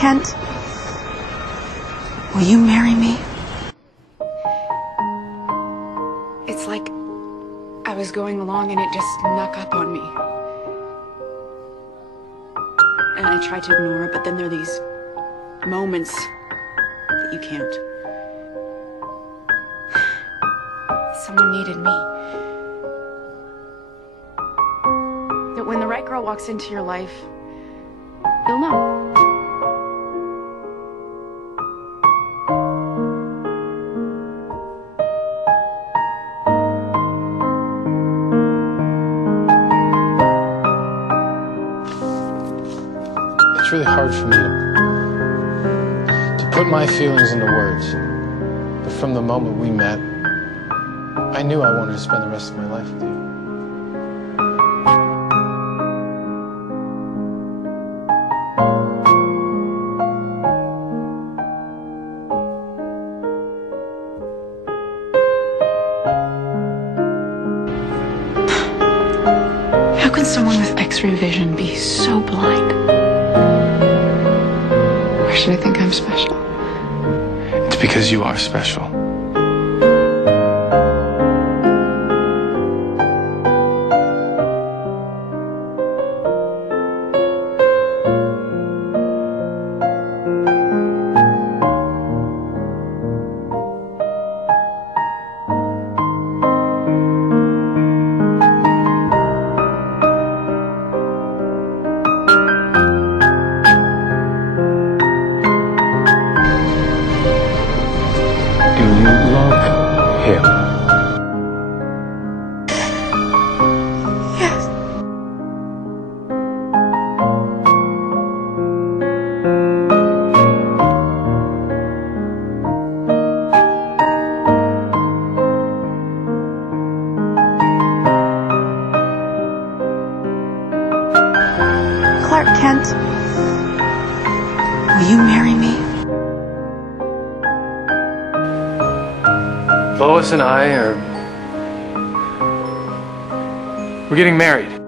Kent, will you marry me? It's like I was going along and it just snuck up on me. And I tried to ignore it, but then there are these moments that you can't. Someone needed me. That when the right girl walks into your life, you'll know. It's really hard for me to put my feelings into words. But from the moment we met, I knew I wanted to spend the rest of my life with you. How can someone with X-ray vision be so blind? Why should I think I'm special? It's because you are special. Do you love him? Yes. Clark Kent, will you marry me? Lois and I we're getting married.